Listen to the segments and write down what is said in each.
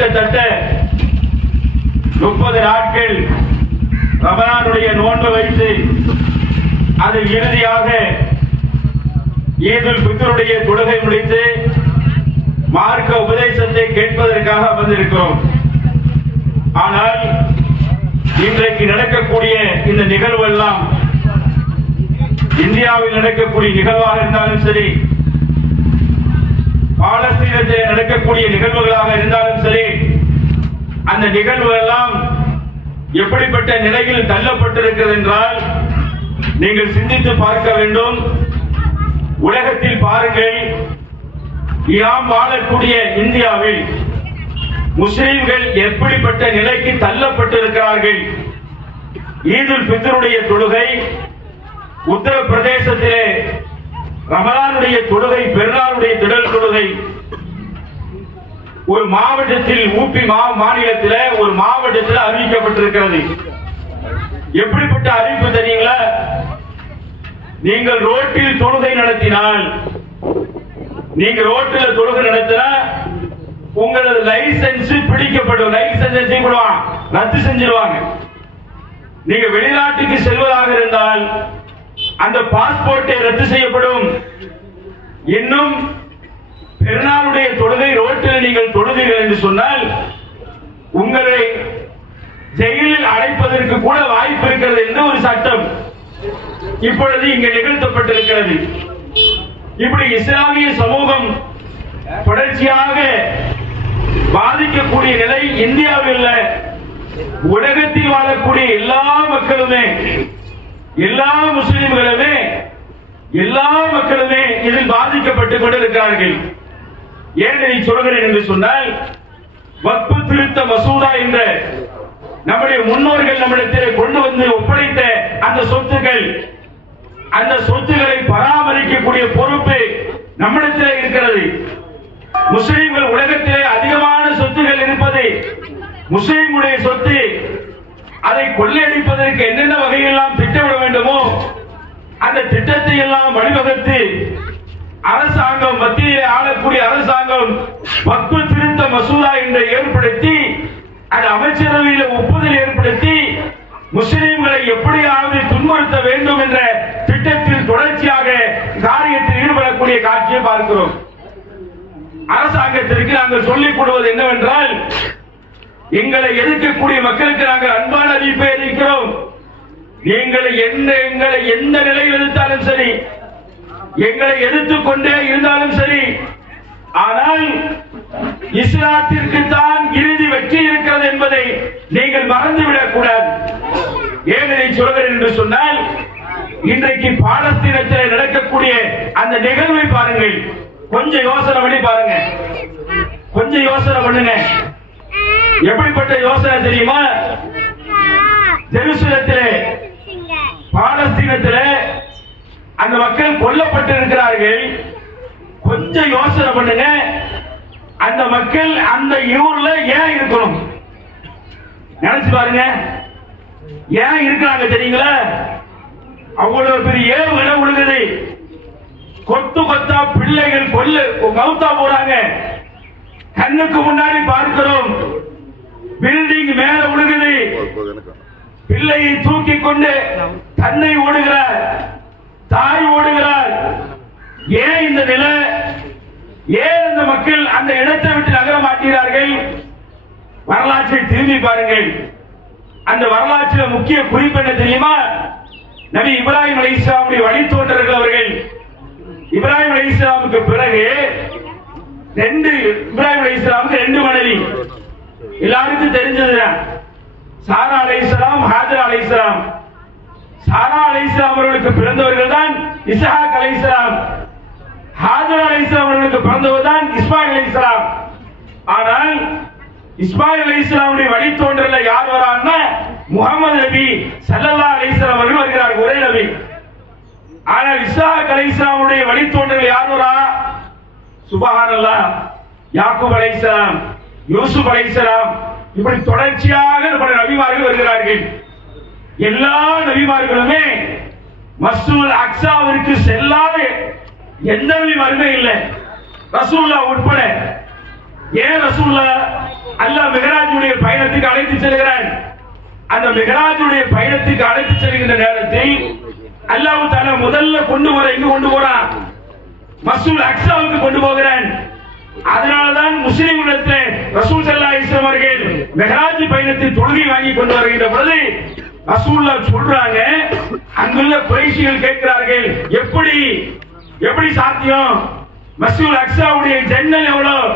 கிட்டத்தட்ட முப்பது நாட்கள் ரமணானுடைய நோன்பு வைத்து அதில் இறுதியாக ஈதுல் பித்தருடைய தொழுகை முடித்து மார்க்க உபதேசத்தை கேட்பதற்காக வந்திருக்கிறோம். ஆனால் இன்றைக்கு நடக்கக்கூடிய இந்த நிகழ்வு எல்லாம் இந்தியாவில் நடக்கக்கூடிய நிகழ்வாக இருந்தாலும் சரி பாலஸ்தீனத்தில் நடக்கக்கூடிய நிகழ்வுகளாக இருந்தாலும் சரி அந்த நிகழ்வு எல்லாம் எப்படிப்பட்ட நிலையில் தள்ளப்பட்டிருக்கிறது என்றால் நீங்கள் சிந்தித்து பார்க்க வேண்டும். உலகத்தில் பாருங்கள் நாம் வாழக்கூடிய இந்தியாவில் முஸ்லிம்கள் எப்படிப்பட்ட நிலைக்கு தள்ளப்பட்டிருக்கிறார்கள்? ஈதுல் பித்தருடைய தொழுகை உத்தரப்பிரதேசத்திலே ரமலானுடைய தொழுகை பெருநாளுடைய திடல் தொழுகை. ஒரு மாவட்டத்தில் ஊபி மா மாநிலத்தில் ஒரு மாவட்டத்தில் அறிவிக்கப்பட்டிருக்கிறது. எப்படிப்பட்ட அறிவிப்பு தெரியுங்களா? நீங்கள் ரோட்டில் தொழுகை நடத்தினால் நீங்க ரோட்டில் தொழுகை நடத்தினா உங்களது லைசன்ஸ் பிடிக்கப்படும். லைசன்ஸ் செய்யப்படுவான்? ரத்து செஞ்சிருவாங்க. நீங்க வெளிநாட்டுக்கு செல்வதாக இருந்தால் அந்த பாஸ்போர்ட்டை ரத்து செய்யப்படும். இன்னும் பெருநாளுடைய தொழுகை ரோட்டில் நீங்கள் தொழுதீர்கள் என்று சொன்னால் உங்களை ஜெயிலில் அடைப்பதற்கு கூட வாய்ப்பு இருக்கிறது என்று ஒரு சட்டம் இப்பொழுது இங்கு நிகழ்த்தப்பட்டிருக்கிறது. இப்படி இஸ்லாமிய சமூகம் தொடர்ச்சியாக பாதிக்கக்கூடிய நிலை இந்தியாவில் உலகத்தில் வாழக்கூடிய எல்லா மக்களுமே எல்லா முஸ்லிம்களுமே எல்லா மக்களுமே இதில் பாதிக்கப்பட்டு கொண்டிருக்கிறார்கள். ஏன் இதை சொல்கிறேன் என்று சொன்னால் வக்பு திருத்த மசூதா என்ற நம்முடைய முன்னோர்கள் நம்மிடத்தில் கொண்டு வந்து ஒப்படைத்த அந்த சொத்துக்கள் அந்த சொத்துக்களை பராமரிக்கக்கூடிய பொறுப்பு நம்மிடத்தில் இருக்கிறது. முஸ்லிம்கள் உலகத்திலே அதிகமான சொத்துகள் இருப்பது முஸ்லிம்களுடைய சொத்து. அதை கொள்ளையடிப்பதற்கு என்னென்ன வகையெல்லாம் திட்டமிட வேண்டுமோ அந்த திட்டத்தை எல்லாம் வழிவகுத்து அரசாங்கம் மத்தியிலே ஆளக்கூடிய அரசாங்கம் வக்பு திருத்த மசோதா என்று ஏற்படுத்தி அது அமைச்சரவையில் ஒப்புதல் ஏற்படுத்தி முஸ்லிம்களை எப்படியாவது துன்புறுத்த வேண்டும் என்ற திட்டத்தில் தொடர்ச்சியாக காரியத்தில் ஈடுபடக்கூடிய காட்சியை பார்க்கிறோம். அரசாங்கத்திற்கு நாங்கள் சொல்லிக் கொடுவது என்னவென்றால் எங்களை எதிர்க்கக்கூடிய மக்களுக்கு நாங்கள் நீங்களை என்ன எங்களை எந்த நிலையில் எதிர்த்தாலும் சரி எங்களை எதிர்த்து கொண்டே இருந்தாலும் சரி ஆனால் இஸ்லாத்திற்கு தான் இறுதி வெற்றி இருக்கிறது என்பதை நீங்கள் மறந்துவிடக் கூடாது. ஏன் இதை சொல்கிறேன் என்று சொன்னால் இன்றைக்கு பாலஸ்தீனத்தில் நடக்கக்கூடிய அந்த நிகழ்வை பாருங்கள். கொஞ்சம் யோசனை பண்ணி பாருங்க. கொஞ்சம் யோசனை பண்ணுங்க. எப்படிப்பட்ட யோசனை தெரியுமா? பாலஸ்தீனத்திலே அந்த மக்கள் கொல்லப்பட்டு இருக்கிறார்கள் கொஞ்சம் யோசனை பண்ணுங்க. அந்த மக்கள் அந்த ஊர்ல ஏன் இருக்கணும்? நினைச்சு பாருங்க. ஏன் இருக்கிறாங்க தெரியுங்களா? அவ்வளவு பெரிய ஏவுகளை விழுகுது கொத்து கொத்தா பிள்ளைகள் கொல்லு கவுத்தா போறாங்க. கண்ணுக்கு முன்னாடி பார்க்கிறோம். பில்டிங் மேல விழுகுது பிள்ளையை தூக்கி கொண்டு தந்தை ஓடுகிறார் தாய் ஓடுகிறார். ஏன் இந்த நிலை? ஏன் இந்த மக்கள் அந்த இடத்தை விட்டு நகர மாட்டார்கள் வரலாற்றை திரும்பி பாருங்கள். அந்த வரலாற்றில் முக்கிய குறிப்பு என்ன தெரியுமா? நபி இப்ராஹிம் அலி இஸ்லாமுடைய வழித்தோன்றர்கள் அவர்கள். இப்ராஹிம் அலி இஸ்லாமுக்கு பிறகு ரெண்டு இப்ராஹிம் அலி இஸ்லாமுக்கு ரெண்டு மனைவி. எல்லாருக்கும் தெரிஞ்சதுதான். சாரா அலை இஸ்லாம் ஹாஜர் அலை இஸ்லாம் சாரா அலை இஸ்லாம் அவர்களுக்கு பிறந்தவர்கள் தான் இஸ்ஹாக் அலை இஸ்லாம் ஹாஜர் அலை இஸ்லாம் அவர்களுக்கு பிறந்தவர் தான் இஸ்மாயில் அலை இஸ்லாம் ஆனால் இஸ்மாயில் அலி இஸ்லாமுடைய வழித்தோன்றல யார் வரான்னா முகமது நபி சல்லல்லா அலி இஸ்லாம் அவர்கள் வருகிறார் ஒரே நபி. ஆனால் இஸ்லாக் அலி இஸ்லாமுடைய வழித்தோன்றல் யார் வரா? சுபஹானல்லா யாக்கூப் அலைஹிஸ்ஸலாம் யூசுப் அலைஹிஸ்ஸலாம் இப்படி தொடர்ச்சியாக பல நபிமார்கள் வருகிறார்கள். எல்லா நபிமார்களுமே மசூல் அக்சாவிற்கு செல்லாத எந்த நபிமாருமே இல்லை. ரசூல்லா உட்பட. ஏன் ரசூல்லா அல்லாஹ் மெகராஜுடைய பயணத்துக்கு அழைத்து செல்கிறான்? அந்த மெகராஜுடைய பயணத்துக்கு அழைத்து செல்கின்ற நேரத்தில் அல்லாஹ் தாலா முதல்ல கொண்டு வர எங்க கொண்டு போறான் மசூல் அக்ஸாவுக்கு கொண்டு போகிறான். அதனாலதான் முஸ்லிம் இடத்தில் ரசூல் சல்லா இஸ்லாம் அவர்கள் மெஹராஜ் பயணத்தில் தொழுகை வாங்கி கொண்டு வருகின்ற பொழுது ரசூல்லா சொல்றாங்க அங்குள்ள குறைசிகள் கேட்கிறார்கள் எப்படி எப்படி சாத்தியம்? மசூல் அக்ஸாவுடைய ஜன்னல் எவ்வளவு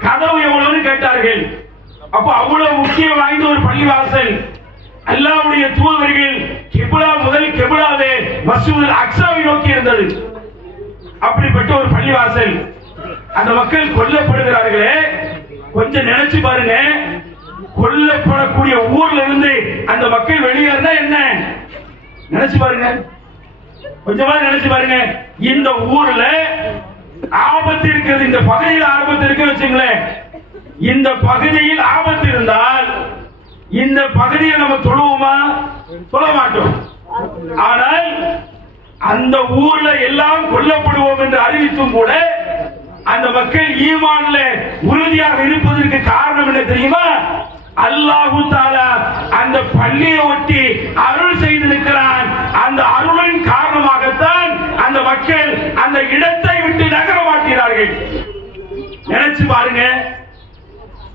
கதவு எவ்வளவுன்னு கேட்டார்கள். அப்போ அவ்வளவு முக்கியம் வாய்ந்த ஒரு பள்ளிவாசல். அல்லாவுடைய தூதர்கள் கெபுலா முதல் கெபுலாவே மசூல் அக்ஸாவை நோக்கி இருந்தது. அப்படிப்பட்ட ஒரு பள்ளிவாசல். அந்த மக்கள் கொல்லப்படுகிறார்களே கொஞ்சம் நினைச்சு பாருங்க. கொல்லப்படக்கூடிய ஊர்ல இருந்து அந்த மக்கள் வெளியேறினா என்ன? நினைச்சு பாருங்க. கொஞ்சமா நினைச்சு பாருங்க. இந்த ஊர்ல ஆபத்து இருக்கிறது இந்த பகுதியில் ஆபத்து இருக்குன்னு வச்சுங்களேன். இந்த பகுதியில் ஆபத்து இருந்தால் இந்த பகுதியை நம்ம தொழுவோமா? சொல்ல மாட்டோம் ஆனால் அந்த ஊர்ல எல்லாம் கொல்லப்படுவோம் என்று அறிவித்தும் கூட அந்த மக்கள் ஈமான்ல உறுதியாக இருப்பதற்கு காரணம் என்ன தெரியுமா? அல்லாஹு தாலா அந்த பள்ளியை ஒட்டி அருள் செய்திருக்கிறான். அந்த அருளின் காரணமாகத்தான் அந்த மக்கள் அந்த இடத்தை விட்டு நகர மாட்டார்கள் நினைச்சு பாருங்க.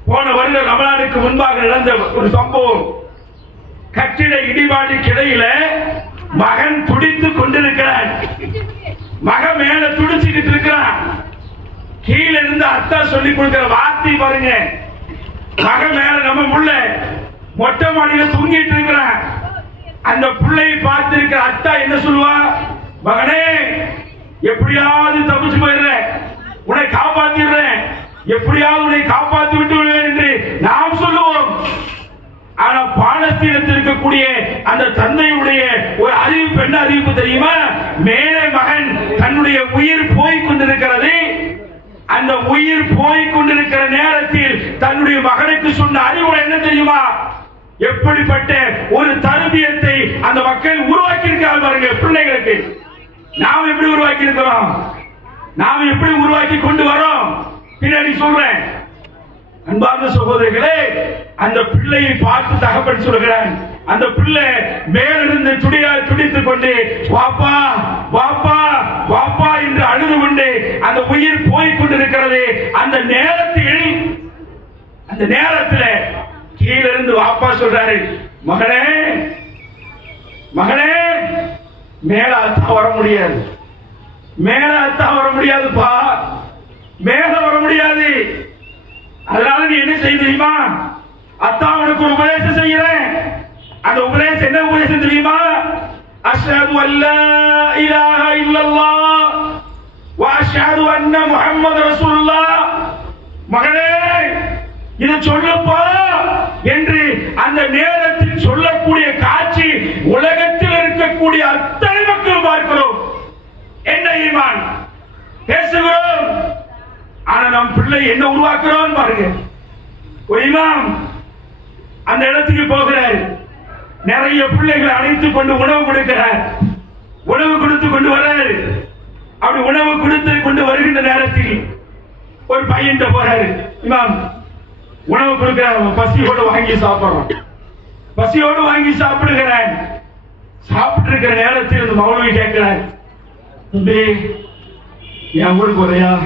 போன வருடம் ரமலானுக்கு முன்பாக நடந்த ஒரு சம்பவம். கட்டிட இடிபாடு கிடையில மகன் துடித்து கொண்டிருக்கிறான் மகன் மேல துடிச்சுக்கிட்டு இருக்கிறான். கீழே இருந்து அத்தா சொல்லி கொடுக்கிற வார்த்தை பாருங்க. மகன் மேல நம்ம புள்ள மொட்டை மாடியில தூங்கிட்டு இருக்கிற அந்த பிள்ளையை பார்த்திருக்கிற அத்தா என்ன சொல்லுவா? மகனே எப்படியாவது தப்பிச்சு போயிடுறேன் உன்னை காப்பாத்திடுறேன். எப்படியாவது உன்னை காப்பாத்தி விட்டு விடுவேன் என்று நாம் சொல்லுவோம். ஆனா பாலஸ்தீனத்தில் இருக்கக்கூடிய அந்த தந்தையுடைய ஒரு அறிவிப்பு என்ன அறிவிப்பு தெரியுமா? மேலே மகன் தன்னுடைய உயிர் போய் கொண்டிருக்கிறது. அந்த உயிர் போய் கொண்டிருக்கிற நேரத்தில் தன்னுடைய மகனுக்கு சொன்ன அறிவுரை என்ன தெரியுமா? எப்படிப்பட்ட ஒரு தருபியத்தை அந்த மக்கள் உருவாக்கி இருக்கிறார் பாருங்க பிள்ளைகளுக்கு. நாம் எப்படி உருவாக்கி இருக்கிறோம் நாம் எப்படி உருவாக்கி கொண்டு வரோம்? பின்னாடி சொல்றேன். அன்பார்ந்த சகோதரிகளே அந்த பிள்ளையை பார்த்து தகப்பன் சொல்கிறான் அந்த பிள்ளை மேலிருந்து துடியா துடித்துக் கொண்டு வாப்பா வாப்பா வாப்பா என்று அழுது கொண்டு அந்த உயிர் போய் கொண்டிருக்கிறது. அந்த நேரத்தில் அந்த நேரத்தில் கீழிருந்து வாப்பா சொல்றாரு மகனே மகனே மேல அத்தா வர முடியாது. மேல அத்தா வர முடியாதுப்பா. மேல வர முடியாது. அதனால நீ என்ன செய்ய அத்தா உனக்கு ஒரு உபதேசம் செய்யறேன் அந்த உபதேசம் என்ன உபதேசம் தெரியுமா? அஷ்ஹது அல்லா இலாஹ இல்லல்லாஹ் வ அஷ்ஹது அன்ன முஹம்மது ரசூலுல்லாஹ். மகனே இதை சொல்லுப்பா என்று அந்த நேரத்தில் சொல்லக்கூடிய காட்சி உலகத்தில் இருக்கக்கூடிய அத்தனை மக்கள் பார்க்கிறோம். என்ன ஈமான்? பேசுகிறோம். ஆனா நம் பிள்ளை என்ன உருவாக்குறோம் பாருங்க. ஒரு இமாம் அந்த இடத்துக்கு போகிறார். நிறைய பிள்ளைகளை அழைத்துக் கொண்டு உணவு கொடுக்கிறார். உணவு கொடுத்து கொண்டு வர்றாரு. அப்படி உணவு கொடுத்து கொண்டு வருகின்ற நேரத்தில் ஒரு பையன் போறாரு இமாம் உணவு கொடுக்கிறார். பசியோடு வாங்கி சாப்பிடுறான். பசியோடு வாங்கி சாப்பிடுகிறேன். சாப்பிட்டு இருக்கிற நேரத்தில் இந்த மௌலவி கேட்கிறார் தம்பி என் ஊருக்கு வரையா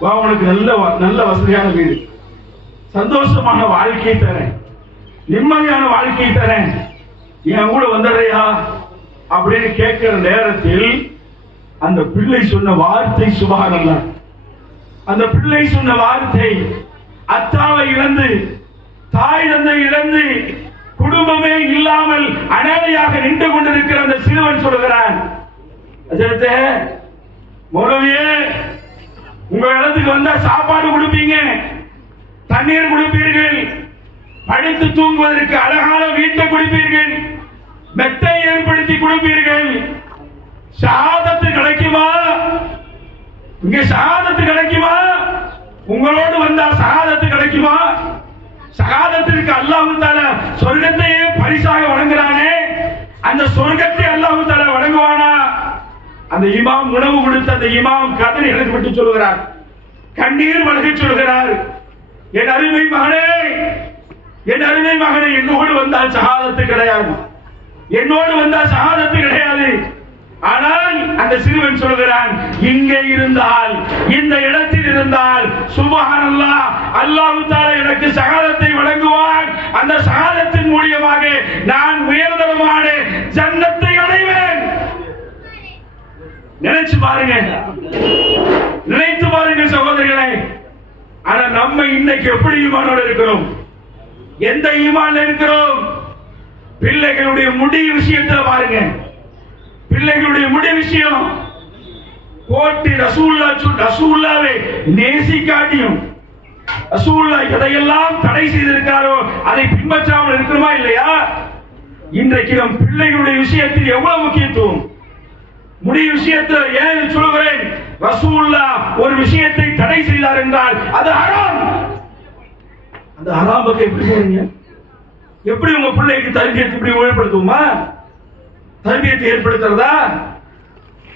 வா உனக்கு நல்ல வ- நல்ல வசதியான வீடு. சந்தோஷமான வாழ்க்கையை தரேன். நிம்மதியான வாழ்க்கையை தரேன். என் கூட வந்துடுறியா அப்படின்னு கேட்கிற நேரத்தில் அந்த பிள்ளை சொன்ன வார்த்தை சுபகாரல்ல அந்த பிள்ளை சொன்ன வார்த்தை அத்தாவை இழந்து தாய் தந்தை இழந்து குடும்பமே இல்லாமல் அனாதையாக நின்று கொண்டிருக்கிற அந்த சிறுவன் சொல்கிறான். அஜரத்தே உங்க இடத்துக்கு வந்தா சாப்பாடு கொடுப்பீங்க. தண்ணீர் கொடுப்பீர்கள். படித்து தூங்குவதற்கு அழகான வீட்டை கொடுப்பீர்கள். மெத்தை ஏற்படுத்தி கொடுப்பீர்கள். சாதத்து கிடைக்குமா? இங்க சாதத்து கிடைக்குமா? உங்களோடு வந்தா சகாதத்து கிடைக்குமா? சகாதத்திற்கு அல்லாஹு தால சொர்க்கத்தையே பரிசாக வழங்குறானே. அந்த சொர்க்கத்தை அல்லாஹு தால வழங்குவானா? அந்த இமாம் உணவு கொடுத்த அந்த இமாம் கதனை எழுதி விட்டு சொல்கிறார் கண்ணீர் வழங்கி சொல்கிறார் என் அருமை மகனே என் அருமை மகனே என்னோடு வந்தால் சகாதத்து கிடையாது. என்னோடு வந்தால் சகாதத்து கிடையாது. ஆனால் அந்த சிறுவன் சொல்கிறான் இங்கே இருந்தால் இந்த இடத்தில் இருந்தால் சுபஹான் அல்லாஹ் அல்லாஹ் தாலா எனக்கு சகாதத்தை வழங்குவான். அந்த சகாதத்தின் மூலியமாக நான் உயர்தரமான ஜன்னத்தை அடைவேன். நினைச்சு பாருங்க. நினைத்து பாருங்க சகோதரிகளை. ஆனா நம்ம இன்னைக்கு எப்படி ஈமானோட இருக்கிறோம்? எந்த ஈமான் இருக்கிறோம்? பிள்ளைகளுடைய முடி விஷயத்துல பாருங்க. பிள்ளைகளுடைய முடி விஷயம் கோட்டி ரசூல்லா சொல் ரசூல்லாவை நேசிக்காட்டியும் ரசூல்லா எதையெல்லாம் தடை செய்திருக்காரோ அதை பின்பற்றாமல் இருக்கிறோமா இல்லையா? இன்றைக்கு நம் பிள்ளைகளுடைய விஷயத்தில் எவ்வளவு முக்கியத்துவம்? முடி விஷயத்தில் ஏன் இதை சொல்கிறேன் ரசூல்லா ஒரு விஷயத்தை தடை செய்தார் என்றால் அது அறம் அந்த ஹராம் பக்கம் எப்படி போறீங்க எப்படி உங்க பிள்ளைக்கு தர்பியத்தை இப்படி ஏற்படுத்துவோமா தர்பியத்தை ஏற்படுத்துறதா?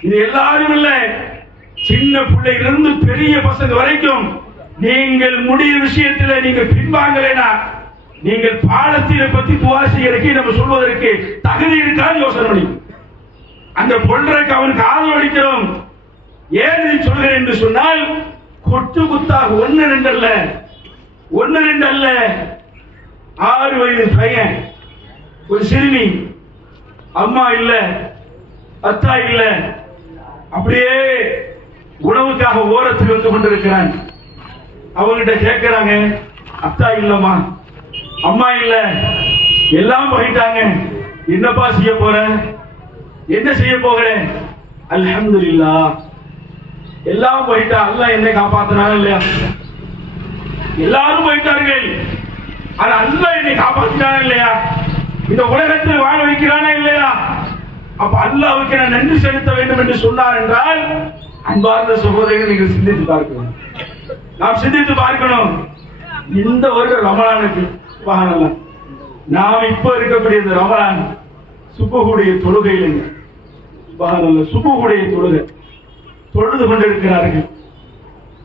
இது எல்லாரும் இல்ல. சின்ன பிள்ளையிலிருந்து பெரிய பசங்க வரைக்கும் நீங்கள் முடிய விஷயத்துல நீங்க பின்வாங்கலைனா நீங்கள் பாலத்தீனை பத்தி துவா நம்ம சொல்வதற்கு தகுதி இருக்கான்னு யோசனை பண்ணி. அந்த பொன்றைக்கு அவனுக்கு ஆதரவு அளிக்கிறோம் ஏன் இதை சொல்கிறேன் என்று சொன்னால் கொட்டு குத்தாக ஒன்னு ரெண்டு ஒன்னு ரெண்டு அல்ல. ஆறு வயது பையன். ஒரு சிறுமி. அம்மா இல்ல. அத்தா இல்ல. அப்படியே உணவுக்காக ஓரத்தில் வந்து கொண்டிருக்கிறான். அவங்கிட்ட கேட்கிறாங்க அத்தா இல்லம்மா. அம்மா இல்ல. எல்லாம் போயிட்டாங்க. என்னப்பா செய்ய போற? என்ன செய்ய போகிறேன் அல்ஹம்துல்லா எல்லாம் போயிட்டா அல்ல என்னை காப்பாத்தினாங்க இல்லையா? எல்லாரும் போயிட்டார்கள். ஆனா அல்ல என்னை காப்பாத்தினானா இல்லையா? இந்த உலகத்தில் வாழ வைக்கிறானா இல்லையா? அப்ப அல்லாவுக்கு நான் நன்றி செலுத்த வேண்டும் என்று சொன்னார் என்றால் அன்பார்ந்த சகோதரர்கள் நீங்கள் சிந்தித்து பார்க்கணும். நாம் சிந்தித்து பார்க்கணும். இந்த வருடம் ரமலானுக்கு சுபஹானல்லாஹ். நாம் இப்ப இருக்கக்கூடிய இந்த ரமலான் சுபகுடைய இல்லைங்க. சுபஹானல்லாஹ். சுபகுடைய தொழுகை. தொழுது கொண்டிருக்கிறார்கள்.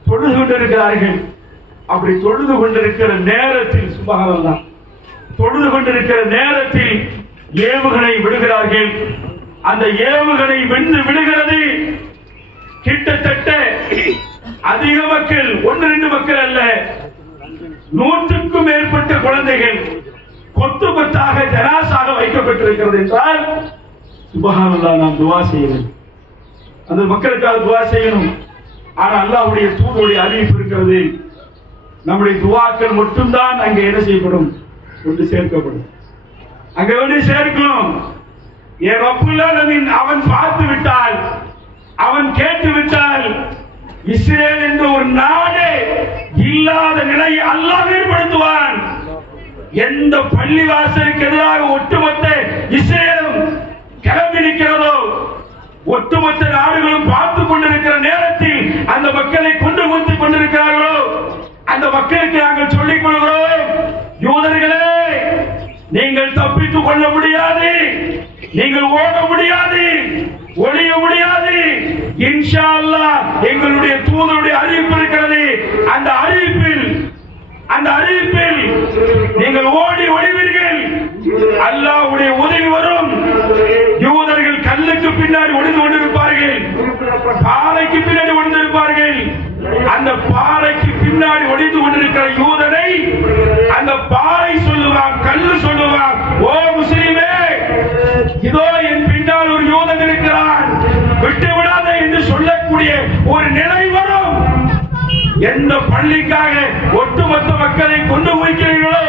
தொழுது கொண்டிருக்கிறார்கள். அப்படி தொழுது கொண்டிருக்கிற நேரத்தில் சுபகானல்லாம் தொழுது கொண்டிருக்கிற நேரத்தில் ஏவுகணை விடுகிறார்கள். அந்த ஏவுகணை வென்று விடுகிறது. கிட்டத்தட்ட அதிக மக்கள் ஒன்று ரெண்டு மக்கள் அல்ல நூற்றுக்கும் மேற்பட்ட குழந்தைகள் கொத்து கொத்தாக ஜனாசாக வைக்கப்பட்டிருக்கிறது என்றால் சுபகானல்லா நாம் துவா செய்யணும். அந்த மக்களுக்காக துவா செய்யணும். ஆனா அல்லாவுடைய தூதுடைய அறிவிப்பு இருக்கிறது. நம்முடைய துவாக்கள் மட்டும்தான் அங்க என்ன செய்யப்படும்? கொண்டு சேர்க்கப்படும். அங்க வந்து சேர்க்கணும் என் ரப்புல் ஆலமீன் அவன் பார்த்து விட்டால் அவன் கேட்டு விட்டால் இஸ்ரேல் என்ற ஒரு நாடே இல்லாத நிலையை அல்லாஹ் ஏற்படுத்துவான். எந்த பள்ளிவாசலுக்கு எதிராக ஒட்டுமொத்த இஸ்ரேலும் கிளம்பி நிற்கிறதோ ஒட்டுமொத்த நாடுகளும் பார்த்து கொண்டிருக்கிற நேரத்தில் அந்த மக்களை கொண்டு குத்தி கொண்டிருக்கிறார்களோ அந்த மக்களுக்கு நாங்கள் சொல்லிக் கொள்கிறோம். யூதர்களே நீங்கள் தப்பித்துக் கொள்ள முடியாது. நீங்கள் ஓட முடியாது. ஒளிய முடியாது. இன்ஷா அல்லாஹ் எங்களுடைய தூதருடைய அறிவிப்பு இருக்கிறது. அந்த அறிவிப்பில் அந்த அறிவிப்பில் நீங்கள் ஓடி ஒளிவீர்கள். அல்லாஹ்வுடைய உதவி வரும். யூதர்கள் கல்லுக்கு பின்னாடி ஒளிந்து கொண்டிருப்பார்கள். பாறைக்கு பின்னாடி ஒளிந்திருப்பார்கள். அந்த பாறைக்கு பின்னாடி ஒளிந்து கொண்டிருக்கிற யூதனை அந்த பாறை சொல்லுவான் கல்லு சொல்லுவான் ஓ முஸ்லிமே இதோ என் பின்னால் ஒரு யூதன் இருக்கிறான். விட்டு விடாத என்று சொல்லக்கூடிய ஒரு நிலை வரும். எந்த பள்ளிக்காக ஒட்டுமொத்த மக்களை கொண்டு போய்க்கிறீர்களோ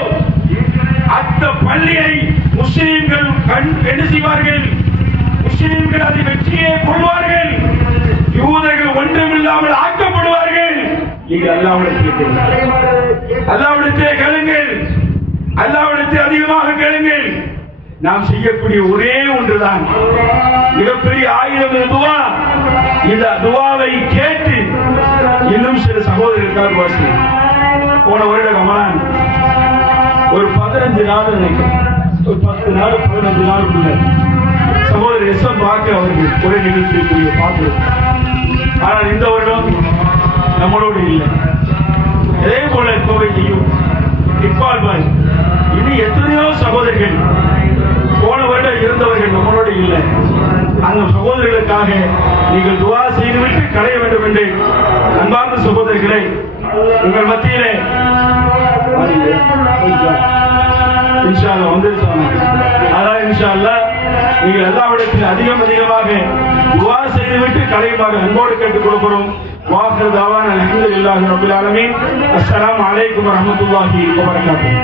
அந்த பள்ளியை முஸ்லிம்கள் கண் என்ன செய்வார்கள்? முஸ்லிம்கள் அதை வெற்றியே கொள்வார்கள். யூதர்கள் ஒன்றுமில்லாமல் ஆக்கப்படுவார்கள். நீங்கள் அல்லாவிடத்தில் அல்லாவிடத்திலே கேளுங்கள். அல்லாவிடத்தில் அதிகமாக கேளுங்கள். நாம் செய்யக்கூடிய ஒரே ஒன்றுதான். மிகப்பெரிய ஆயுதம் துவா. இந்த துவாவை கேட்டு இன்னும் சில சகோதரர்களுக்காக வாசி. போன வருட கமலான் ஒரு பதினஞ்சு நாள் நினைக்கிறேன். ஒரு பத்து நாள் பதினஞ்சு நாளுக்குள்ள சகோதரர் எஸ் எம் பார்க்க அவர்கள் ஒரே நிகழ்ச்சிக்குரிய பார்த்து ஆனால் இந்த வருடம் நம்மளோடு இல்லை. அதே போல கோவையையும் இப்பால் பாய் இனி எத்தனையோ சகோதரிகள் போன வருடம் இருந்தவர்கள் நம்மளோடு இல்லை. அந்த சகோதரிகளுக்காக நீங்கள் துவா செய்துவிட்டு களைய வேண்டும் என்று அன்பார்ந்த சகோதரிகளை உங்கள் மத்தியிலே இன்ஷால்லா அல்லாஹ் வந்து அதான் இன்ஷா அல்லாஹ் நீங்கள் எல்லாவிடத்தில் அதிகம் அதிகமாக துவா செய்துவிட்டு கலைமாக அன்போடு கேட்டுக் கொடுக்கிறோம். வாசல் தாவான் அல்ஹம்துலில்லாஹி ரப்பில் ஆலமீன். அஸ்ஸலாமு அலைக்கும் வரஹ்மத்துல்லாஹி வபரகாத்துஹு.